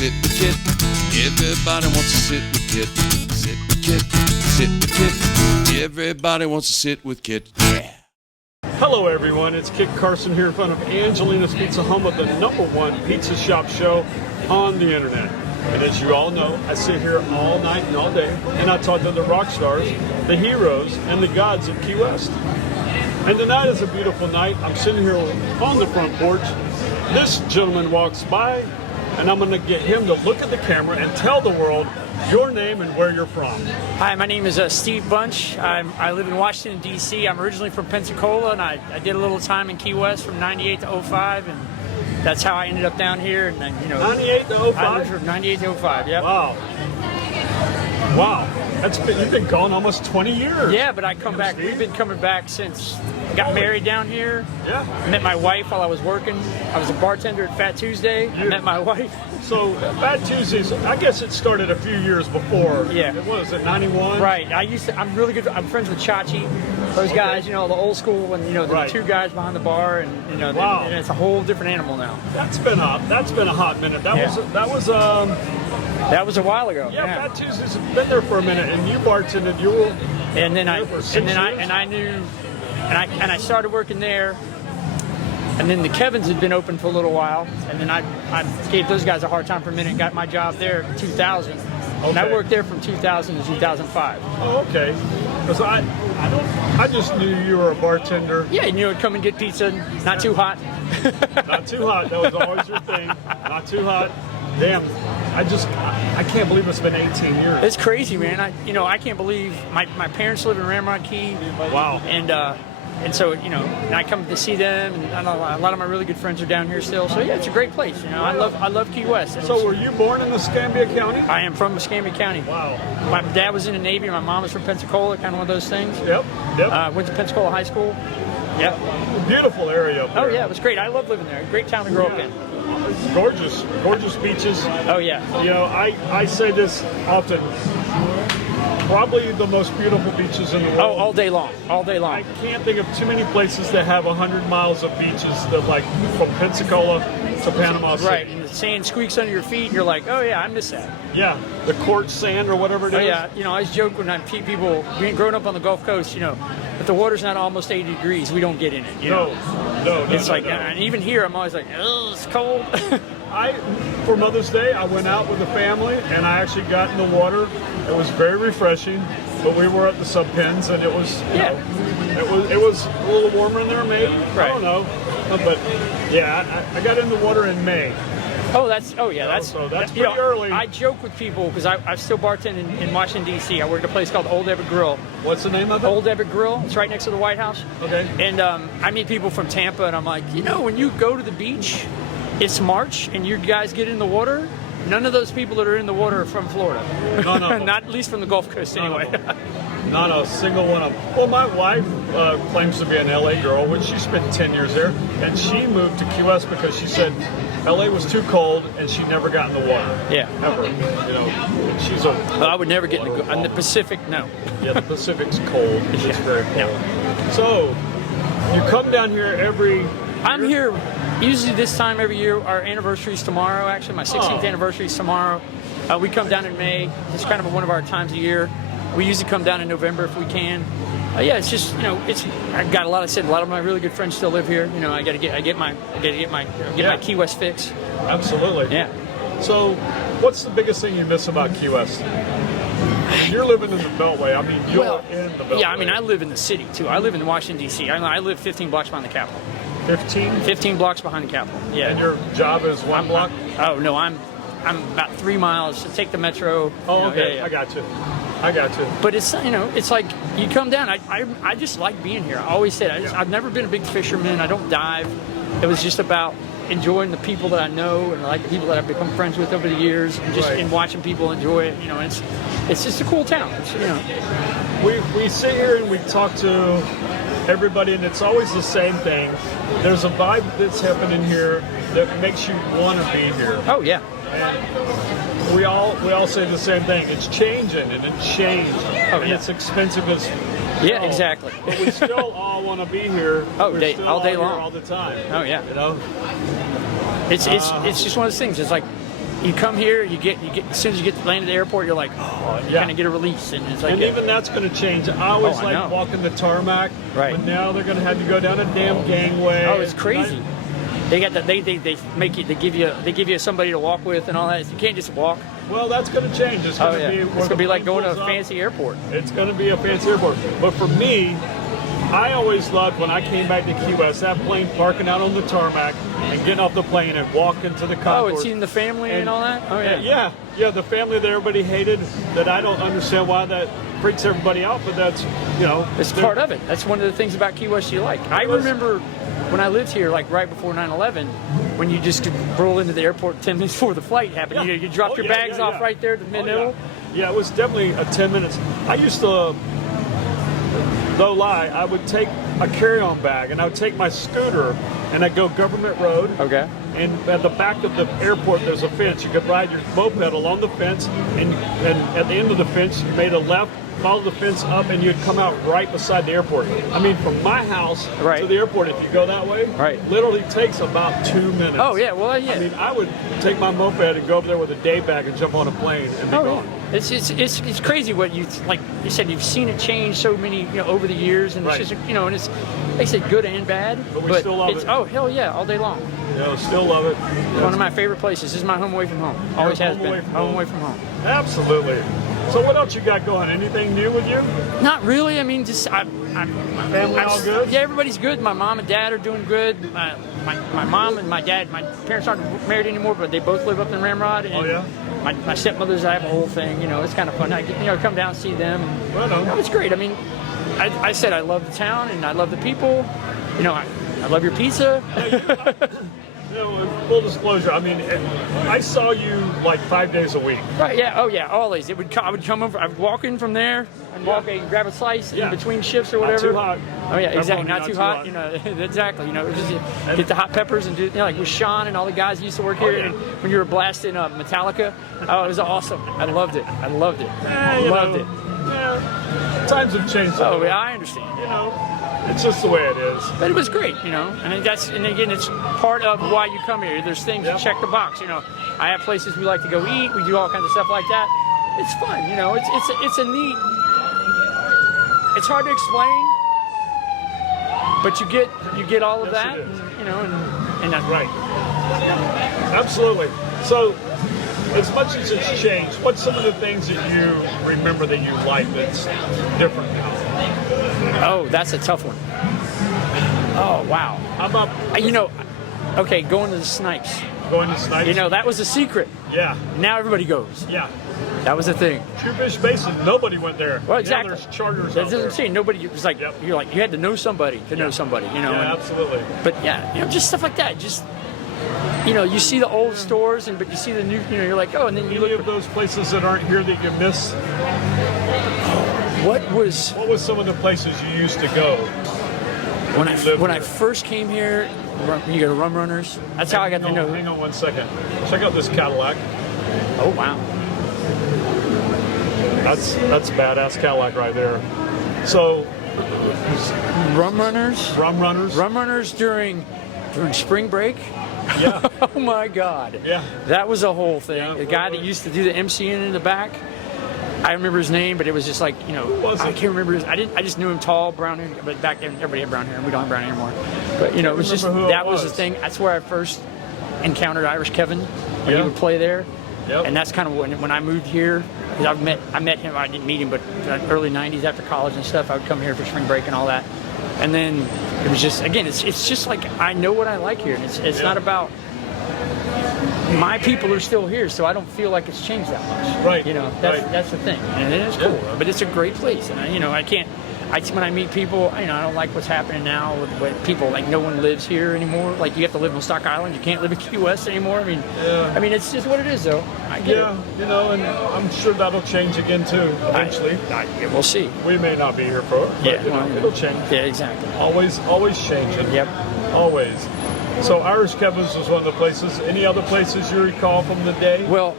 sit with Kit. Everybody wants to sit with Kit. Sit with Kit. Sit with Kit. Everybody wants to sit with Kit. Yeah. Hello everyone, it's Kit Carson here in front of Angelina's Pizza, home of the #1 pizza shop show on the internet. And as you all know, I sit here all night and all day, and I talk to the rock stars, the heroes, and the gods of Key West. And tonight is a beautiful night. I'm sitting here on the front porch. This gentleman walks by, and I'm going to get him to look at the camera and tell the world your name and where you're from. Hi, my name is Steve Bunch. I live in Washington, D.C. I'm originally from Pensacola, and I did a little time in Key West from 98 to 05, and that's how I ended up down here. And 98 to 05? I lived from 98 to 05, yep. Wow. Wow. You've been gone almost 20 years. Yeah, but I come back. We've been coming back since I got married down here. Yeah. I met my wife while I was working. I was a bartender at Fat Tuesday. I met my wife. So Fat Tuesdays, I guess it started a few years before. Yeah. What was it, 91? Right. I'm really good. I'm friends with Chachi. Those guys, the old school, and the two guys behind the bar, and wow. And it's a whole different animal now. That's been a hot minute. That was a while ago. Yeah, Fat Tuesdays have been there for a minute, and you bartended. I started working there, and then the Kevin's had been open for a little while, and then I gave those guys a hard time for a minute and got my job there in 2000. Okay. And I worked there from 2000 to 2005. Oh, okay. Because I just knew you were a bartender. Yeah, and you would come and get pizza, not too hot. Not too hot. That was always your thing. Not too hot. Damn. I can't believe it's been 18 years. It's crazy, man. I can't believe my parents live in Ramrod Key. Wow. And so, and I come to see them, and a lot of my really good friends are down here still. So yeah, it's a great place. I love Key West. So were you born in Escambia County? I am from Escambia County. Wow. My dad was in the Navy, and my mom was from Pensacola, kind of one of those things. Yep. Went to Pensacola High School. Yep. Beautiful area up there. Oh yeah, it was great. I love living there. Great town to grow up in. Gorgeous beaches. Oh yeah. I say this often. Probably the most beautiful beaches in the world. Oh, all day long. I can't think of too many places that have 100 miles of beaches that, like, from Pensacola to Panama City. Right, and the sand squeaks under your feet, and you're like, oh yeah, I miss that. Yeah, the quartz sand or whatever it is. Oh yeah, I always joke when I see people, growing up on the Gulf Coast, if the water's not almost 80 degrees, we don't get in it. No. It's and even here, I'm always like, oh, it's cold. For Mother's Day, I went out with the family, and I actually got in the water. It was very refreshing, but we were at the sub pens, and it was it was a little warmer in there, maybe. Right. I don't know, but yeah, I got in the water in May. That's pretty early. I joke with people because I still bartend in Washington, D.C. I work at a place called Old Everett Grill. What's the name of it? Old Everett Grill. It's right next to the White House. Okay. And I meet people from Tampa, and I'm like, when you go to the beach, it's March, and you guys get in the water, none of those people that are in the water are from Florida. None of them. Not at least from the Gulf Coast, anyway. Not a single one of them. Well, my wife claims to be an L.A. girl, which she spent 10 years there, and she moved to Key West because she said L.A. was too cold, and she never got in the water. Yeah. Ever. She's I would never get in the Pacific, no. Yeah, the Pacific's cold. It's very cold. Yeah. So, you come down here I'm here usually this time every year. Our anniversary is tomorrow, actually. My 16th anniversary is tomorrow. We come down in May. It's kind of one of our times a year. We usually come down in November if we can. It's just, I got a lot of my really good friends still live here. I got to get my Key West fix. Absolutely. Yeah. So, what's the biggest thing you miss about Key West? You're living in the Beltway. I mean, in the Beltway. Yeah, I live in the city, too. I live in Washington, D.C. I live 15 blocks behind the Capitol. 15 blocks behind the Capitol. Yeah. And your job is one block? No, I'm about 3 miles to take the metro. Oh, okay. Yeah. I got you. But it's it's like you come down. I just like being here. I always said I've never been a big fisherman. I don't dive. It was just about enjoying the people that I know and like the people that I've become friends with over the years, and just in watching people enjoy it. It's just a cool town. We sit here and we talk to everybody, and it's always the same thing. There's a vibe that's happening here that makes you want to be here. Oh yeah. And we all say the same thing. It's changing, and it's changed, and it's expensive as yeah, exactly. But we still all want to be here. All day long, all the time. Oh yeah. It's just one of those things. It's like you come here, you get as soon as you get to land at the airport, you're like, oh, you kind of get a release, and it's like, and even that's going to change. I always like walking the tarmac, right? But now they're going to have you go down a damn gangway. Oh, it's crazy. They got that. They make you. They give you somebody to walk with and all that. You can't just walk. Well, that's going to change. It's going to be. It's going to be like going to a fancy airport. It's going to be a fancy airport. But for me, I always loved when I came back to Key West, that plane parking out on the tarmac and getting off the plane and walking to the concourse. Oh, and seeing the family and all that. Oh yeah. Yeah. The family that everybody hated. That I don't understand why that freaks everybody out, but that's it's part of it. That's one of the things about Key West you like. I remember when I lived here, like right before 9/11, when you just could roll into the airport 10 minutes before the flight happened. You dropped your bags off right there at the middle. Yeah, it was definitely a 10 minutes. I used to, no lie, I would take a carry-on bag and I would take my scooter and I'd go Government Road. Okay. And at the back of the airport, there's a fence. You could ride your moped along the fence, and at the end of the fence, you made a left, follow the fence up, and you'd come out right beside the airport. I mean, from my house to the airport, if you go that way, literally takes about 2 minutes. Oh, yeah, well, yeah. I mean, I would take my moped and go over there with a day bag and jump on a plane and be gone. It's crazy what you, like you said, you've seen it change so many, over the years, and it's just, and it's, like I said, good and bad. But we still love it. Oh, hell yeah, all day long. Yeah, still love it. It's one of my favorite places. This is my home away from home. Always has been. Home away from home. Absolutely. So what else you got going? Anything new with you? Not really. I mean, just family all good? Yeah, everybody's good. My mom and dad are doing good. My mom and my dad, my parents aren't married anymore, but they both live up in Ramrod. And my stepmothers, I have a whole thing. It's kind of fun. I get, come down and see them. And, it's great. I mean, I said I love the town and I love the people. I love your pizza. Full disclosure, I mean, I saw you like 5 days a week. Right, yeah, oh yeah, always. I would come over, I would walk in from there and grab a slice in between shifts or whatever. Not too hot. Oh yeah, exactly, not too hot. Exactly, just get the hot peppers and do, like with Sean and all the guys who used to work here, and when you were blasting Metallica, it was awesome. I loved it. Loved it. Yeah, times have changed. Oh yeah, I understand. It's just the way it is. But it was great, and again, it's part of why you come here. There's things you check the box. I have places we like to go eat. We do all kinds of stuff like that. It's fun, It's a neat. It's hard to explain, but you get all of that, and that's right. Absolutely. So, as much as it's changed, what's some of the things that you remember that you like that's different now? Oh, that's a tough one. Oh, wow. How about... okay, going to the Snipes. Going to Snipes? That was a secret. Yeah. Now everybody goes. Yeah. That was the thing. True Fish Basin, nobody went there. Well, exactly. There's charters out there. Nobody, it was like, you had to know somebody to know somebody, Yeah, absolutely. But yeah, just stuff like that. Just, you see the old stores, but you see the new, you're like, oh, and then you look at those places that aren't here that you miss. What was some of the places you used to go? When I first came here, you go to Rum Runners. That's how I got to know. Hang on 1 second. Check out this Cadillac. Oh wow. That's badass Cadillac right there. So Rum Runners. Rum Runners during spring break. Yeah. Oh my God. Yeah. That was a whole thing. Yeah, the guy that used to do the MCing in the back. I remember his name, but it was just like, I can't remember his. I just knew him tall, brown hair. But back then, everybody had brown hair, and we don't have brown hair anymore. But it was just that was the thing. That's where I first encountered Irish Kevin when he would play there. Yep. And that's kind of when I moved here. I met him. I didn't meet him, but early '90s after college and stuff, I would come here for spring break and all that. And then it was just it's just like I know what I like here, and it's not about. My people are still here, so I don't feel like it's changed that much. Right. That's the thing, and it is cool. But it's a great place, and I can't. When I meet people, I don't like what's happening now with people. Like no one lives here anymore. Like you have to live on Stock Island. You can't live in Key West anymore. I mean, it's just what it is, though. I get it. And I'm sure that'll change again too eventually. We'll see. We may not be here for it, but it'll change. Yeah, exactly. Always changing. Yep. Always. So Irish Kevin's was one of the places. Any other places you recall from the day? Well,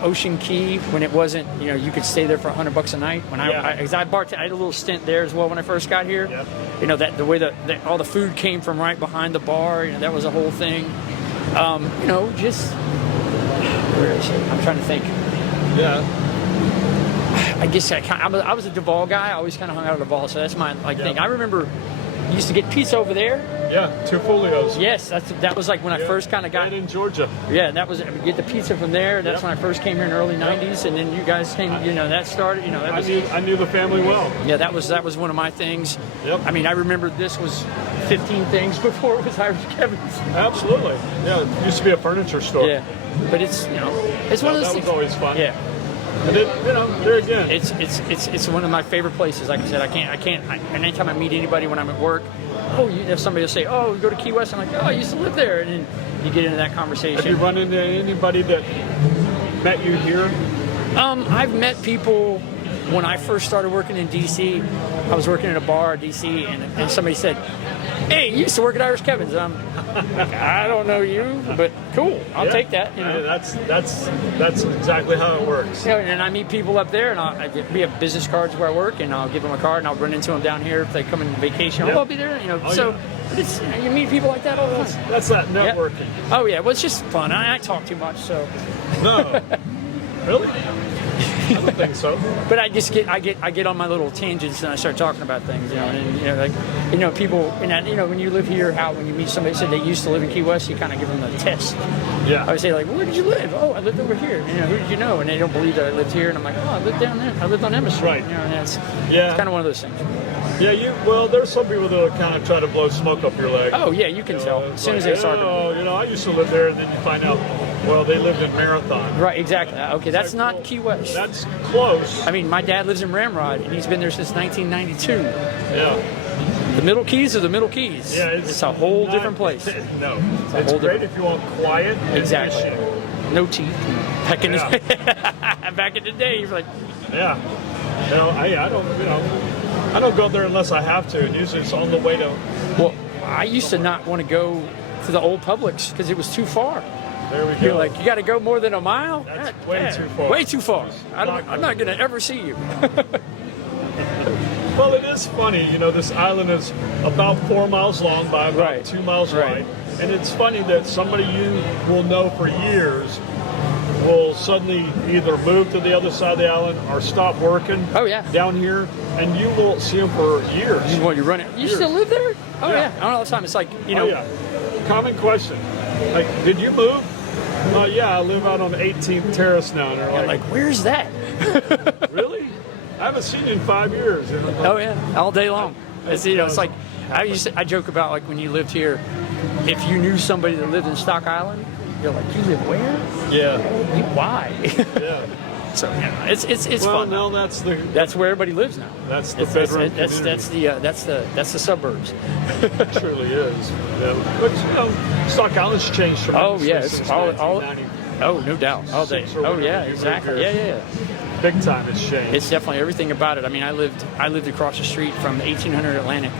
Ocean Key, when it wasn't, you could stay there for $100 a night. When I had a little stint there as well when I first got here. Yep. That the way that all the food came from right behind the bar. That was a whole thing. Just I'm trying to think. Yeah. I guess I was a Duval guy. I always kind of hung out at Duval, so that's my thing. I remember you used to get pizza over there. Yeah, Two Folios. Yes, that was like when I first kind of got in Georgia. Yeah, that was get the pizza from there. That's when I first came here in the early '90s, and then you guys came. That started. That was, I knew the family well. Yeah, that was one of my things. Yep. I mean, I remember this was 15 things before it was Irish Kevin's. Absolutely. Yeah, it used to be a furniture store. Yeah, but it's it's one of those that things. was always fun. Yeah. And then, there again. It's one of my favorite places. Like I said, and anytime I meet anybody when I'm at work, if somebody will say, "Oh, you go to Key West," I'm like, "Oh, I used to live there," and then you get into that conversation. Have you run into anybody that met you here? I've met people when I first started working in DC. I was working at a bar in DC, and somebody said, "Hey, you used to work at Irish Kevin's." I'm like, "I don't know you, but cool. I'll take that." That's exactly how it works. And I meet people up there, and we have business cards where I work, and I'll give them a card, and I'll run into them down here if they come on vacation. Yep. I'll be there. It's you meet people like that all the time. That's that networking. Yeah. Oh yeah, well it's just fun. I talk too much, so. No. Really? I don't think so. But I get on my little tangents and I start talking about things, people, when you live here, when you meet somebody that said they used to live in Key West, you kind of give them a test. Yeah. I would say, like, well, where did you live? Oh, I lived over here. Who did you know? And they don't believe that I lived here. And I'm like, oh, I lived down there. I lived on Emma Street. Right. And it's Yeah. kind of one of those things. Yeah, there's some people that will kind of try to blow smoke up your leg. Oh, yeah, you can tell as soon as they start. I used to live there, and then you find out, well, they lived in Marathon. Right, exactly. Okay, that's not Key West. That's close. I mean, my dad lives in Ramrod, and he's been there since 1992. Yeah. The Middle Keys are the Middle Keys. Yeah, it's a whole different place. No, it's great if you want quiet. Exactly. And no teeth. Back in the day, you're like. Yeah. I don't go there unless I have to, and usually it's on the way to. Well, I used to not want to go to the old Publix because it was too far. There we go. You're like, you got to go more than a mile? That's way too far. Way too far. I'm not going to ever see you. Well, it is funny. This island is about 4 miles long by about 2 miles wide. And it's funny that somebody you will know for years will suddenly either move to the other side of the island or stop working down here, and you won't see them for years. You run it. You still live there? Oh, yeah. I don't know all the time. It's like, Common question. Like, did you move? Yeah, I live out on 18th Terrace now. And they're like, where's that? Really? I haven't seen you in 5 years. Oh, yeah. All day long. It's like, I joke about, like, when you lived here, if you knew somebody that lived in Stock Island, you're like, you live where? Yeah. Why? Yeah. So it's fun. Well, that's where everybody lives now. That's the bedroom community. That's the suburbs. It truly is. Yeah. But Stock Island's changed tremendously. Oh yeah, it's all. Oh, no doubt. All day. Oh yeah, exactly. Yeah. Big time it's changed. It's definitely everything about it. I mean, I lived across the street from 1800 Atlantic.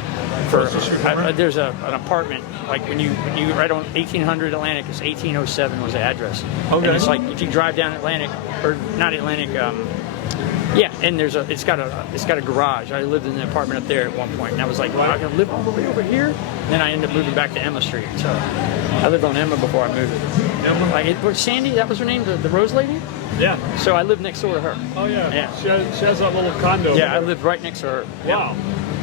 There's an apartment like when you right on 1800 Atlantic. It's 1807 was the address. Okay. And it's like if you drive down Atlantic or not Atlantic. And it's got a garage. I lived in an apartment up there at one point, and I was like, well, I'm gonna live all the way over here. And then I ended up moving back to Emma Street. So I lived on Emma before I moved. Emma? Sandy, that was her name, the Rose lady. Yeah. So I lived next door to her. Oh yeah. Yeah. She has that little condo. Yeah, I lived right next to her. Wow.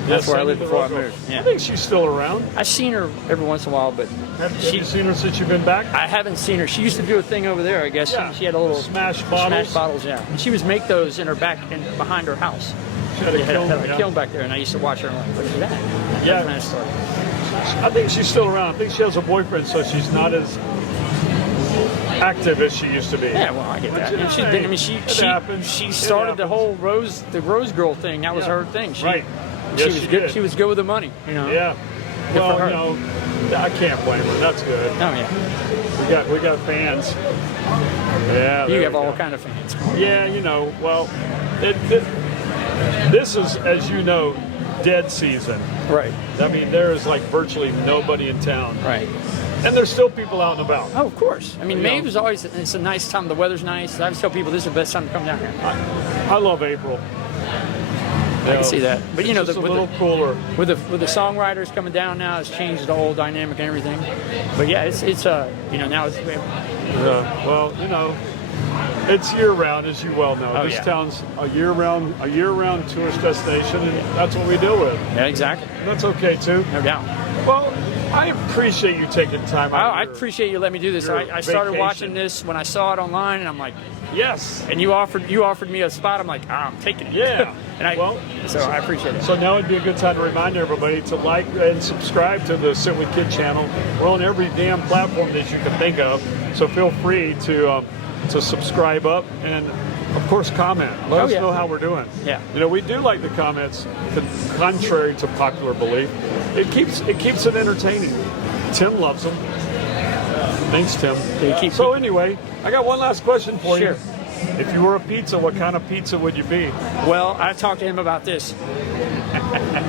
That's where I lived before I moved. Yeah. I think she's still around. I've seen her every once in a while, but have you seen her since you've been back? I haven't seen her. She used to do a thing over there, I guess. Yeah. She had a little smash bottles. Yeah. And she would make those in her back and behind her house. She had a kiln back there, and I used to watch her and I'm like, what is that? Yeah. That's a nice story. I think she's still around. I think she has a boyfriend, so she's not as active as she used to be. Yeah, well, I get that. She started the whole Rose Girl thing. That was her thing. She was good with the money, Yeah. Well, I can't blame her. That's good. Oh yeah. We got fans. Yeah. You have all kind of fans. Yeah, well, this is, as you know, dead season. Right. I mean, there is like virtually nobody in town. Right. And there's still people out and about. Oh, of course. I mean, May was always, it's a nice time. The weather's nice. I always tell people this is the best time to come down here. I love April. I can see that. But, it's a little cooler. With the songwriters coming down now, it's changed the whole dynamic and everything. But, yeah, it's now it's... well, It's year-round, as you well know. Oh, This yeah. town's a year-round tourist destination, and that's what we deal with. Yeah, exactly. That's okay too. No doubt. Well, I appreciate you taking time out. I of your- appreciate you letting me do this. your I started vacation. watching this when I saw it online, and I'm like, Yes. and you offered me a spot. I'm like, I'm taking it. Yeah. And so I appreciate it. So now would be a good time to remind everybody to like and subscribe to the Sit With Kid channel. We're on every damn platform that you can think of. So feel free to subscribe up and, of course, comment. Let us yeah. know how we're doing. Yeah. You know, we do like the comments, contrary to popular belief. It keeps it entertaining. Tim loves them. Thanks, Tim. So anyway, I got one last question for you. Sure. If you were a pizza, what kind of pizza would you be? Well, I talked to him about this.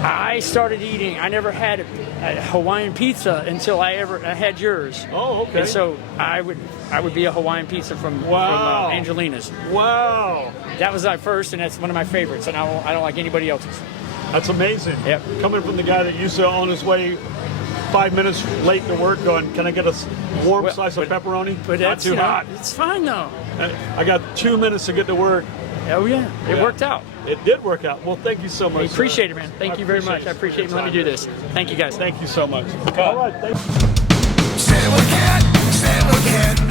I started eating. I never had a Hawaiian pizza until I had yours. Oh, okay. And so I would be a Hawaiian pizza from Angelina's. Wow. That was my first, and that's one of my favorites. And I don't like anybody else's. That's amazing. Yep. Coming from the guy that used to on his way 5 minutes late to work going, can I get a warm slice of pepperoni? But Not that's too hot. It's fine though. I got 2 minutes to get to work. Oh yeah, it worked out. It did work out. Well, thank you so much. I appreciate it, man. Thank you very much. I appreciate you letting me do this. Thank you, guys. Thank you so much. All right. Thank you. Sit with Kit, sit with Kit.